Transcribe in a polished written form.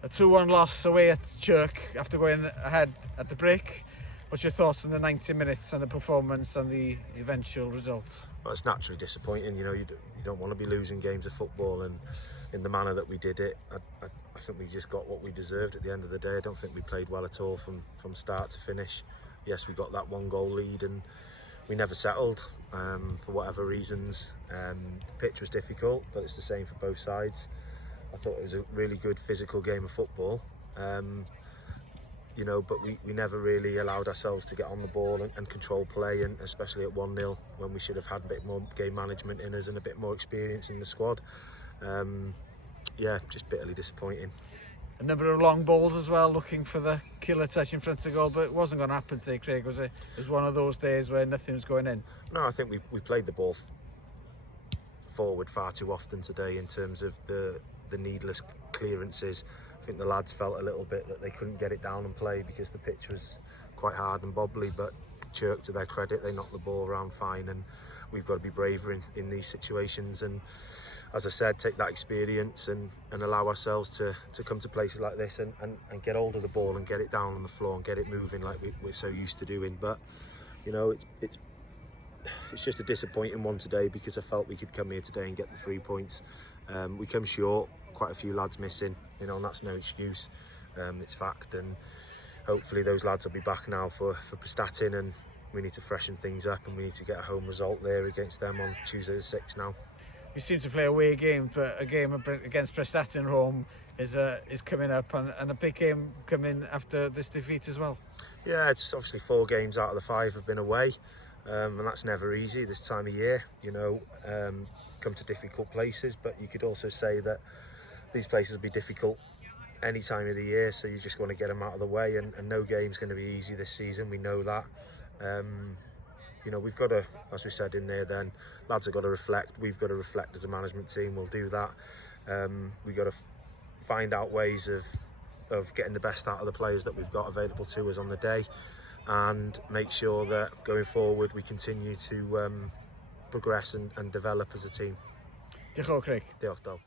A 2-1 loss away at Chirk after going ahead at the break. What's your thoughts on the 90 minutes and the performance and the eventual results? Well, it's naturally disappointing. You don't want to be losing games of football, and in the manner that we did it, I think we just got what we deserved at the end of the day. I don't think we played well at all from start to finish. Yes, we got that 1-goal lead and we never settled for whatever reasons. The pitch was difficult, but it's the same for both sides. I thought it was a really good physical game of football. But we never really allowed ourselves to get on the ball and control play, and especially at 1-0 when we should have had a bit more game management in us and a bit more experience in the squad. Just bitterly disappointing. A number of long balls as well, looking for the killer touch in front of goal, but it wasn't going to happen today, Craig, was it? It was one of those days where nothing was going in. No, I think we played the ball forward far too often today in terms of the needless clearances. I think the lads felt a little bit that they couldn't get it down and play because the pitch was quite hard and bobbly, but Chirk, to their credit, they knocked the ball around fine, and we've got to be braver in these situations, and as I said, take that experience and allow ourselves to come to places like this and get hold of the ball and get it down on the floor and get it moving like we're so used to doing. But it's just a disappointing one today because I felt we could come here today and get the 3 points. We come short, quite a few lads missing, and that's no excuse. It's fact, and hopefully those lads will be back now for Prestatyn, and we need to freshen things up and we need to get a home result there against them on Tuesday the 6th now. We seem to play away games, but a game against Prestatyn home is coming up, and a big game coming after this defeat as well. Yeah, it's obviously 4 games out of the 5 have been away, and that's never easy this time of year. Come to difficult places, but you could also say that these places will be difficult any time of the year, so you just want to get them out of the way, and no game's going to be easy this season. We know that. We've got to, as we said in there then, lads have got to reflect. We've got to reflect as a management team. We'll do that. We've got to find out ways of getting the best out of the players that we've got available to us on the day, and make sure that going forward we continue to progress and develop as a team. Diolch, Craig. Diolch, Dal.